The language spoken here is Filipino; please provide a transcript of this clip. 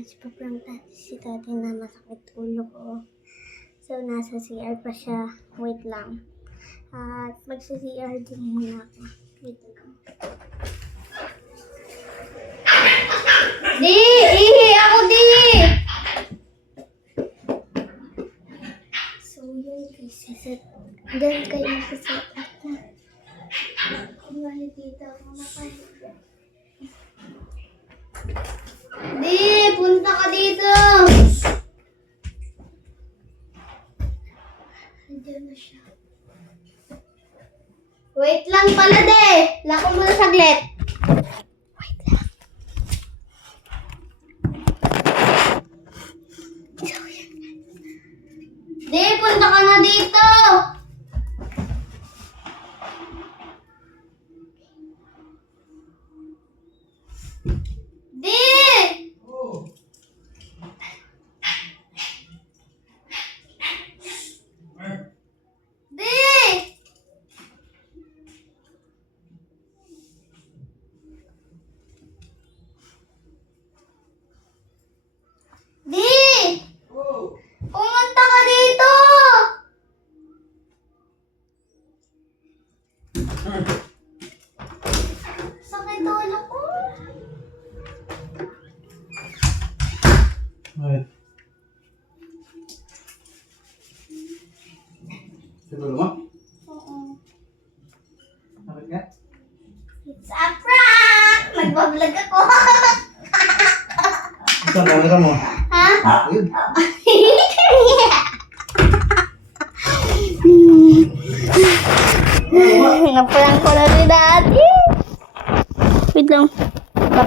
guys, paprank natin si tatay na masakit ulo ko. So, nasa CR pa siya. Wait lang. At magsi-CR din muna ako. Wait lang. Di! Ihi ako, di! So, yun guys. Doon kayo magsiset up na. Kumali dito ako makahiga. Di! Punta ka dito! Nandiyan na siya. Wait lang pala, de! Lako muna saglit. Wait lang. So, yun. Di! Punta ka na dito! Di! Di! Di! Pumunta ka dito! Sakit ulo ko. Ay. Siguro mo? Oo. Bakit nga? It's a prank! Magbablog ako. Ito, camera mo. Ha? Ayun. Naprank ko na si daddy. Wait lang.